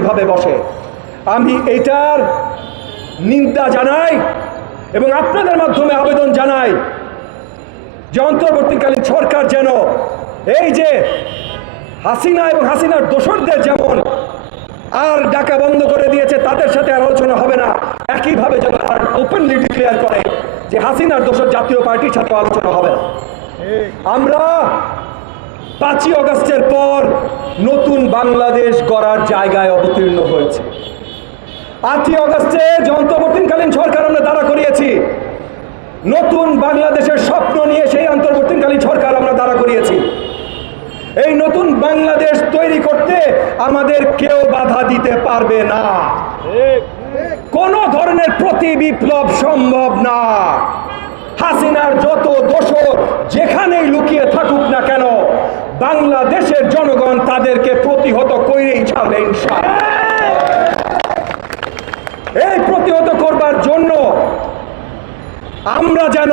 কিভাবে বসে। আমি এটার নিন্দা জানাই এবং আপনাদের মাধ্যমে আবেদন জানাই যে অন্তর্বর্তীকালীন সরকার যেন এই যে হাসিনা এবং হাসিনার দোসরদের যেমন আর ডাকা বন্ধ করে দিয়েছে, তাদের সাথে আর আলোচনা হবে না, একইভাবে যেন আর ওপেনলি ডিক্লেয়ার করে যে হাসিনার দোসর জাতীয় পার্টির সাথে আলোচনা হবে না। আমরা 5ই আগস্টের পর নতুন বাংলাদেশ গড়ার জায়গায় অবতীর্ণ হয়েছে। 8ই আগস্টে যে অন্তর্বর্তীকালীন সরকার আমরা দাঁড়া করিয়েছি, নতুন বাংলাদেশের স্বপ্ন নিয়ে সেই অন্তর্বর্তীকালীন সরকার আমরা দাঁড়া করিয়েছি। এই নতুন বাংলাদেশ তৈরি করতে আমাদের কেউ বাধা দিতে পারবে না। কোন ধরনের প্রতি বিপ্লব সম্ভব না। হাসিনার যত দোষর যেখানেই লুকিয়ে থাকুক না কেন, বাংলাদেশের জনগণ তাদেরকে প্রতিহত করেই ছাড়বে ইনশাআল্লাহ। এই প্রতিহত করবার জন্য আমরা যেন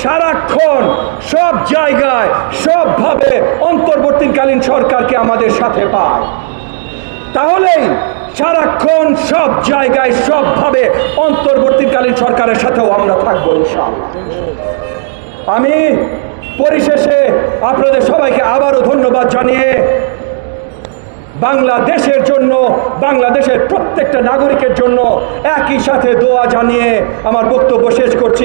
সারাক্ষণ সব জায়গায় সবভাবে অন্তর্বর্তীকালীন সরকারকে আমাদের সাথে পাই, তাহলেই সারাক্ষণ সব জায়গায় সবভাবে অন্তর্বর্তীকালীন সরকারের সাথেও আমরা থাকবো ইনশাআল্লাহ। আমি পরিশেষে আপনাদের সবাইকে আবারও ধন্যবাদ জানিয়ে বাংলাদেশের জন্য, বাংলাদেশের প্রত্যেকটা নাগরিকের জন্য একই সাথে দোয়া জানিয়ে আমার বক্তব্য শেষ করছি।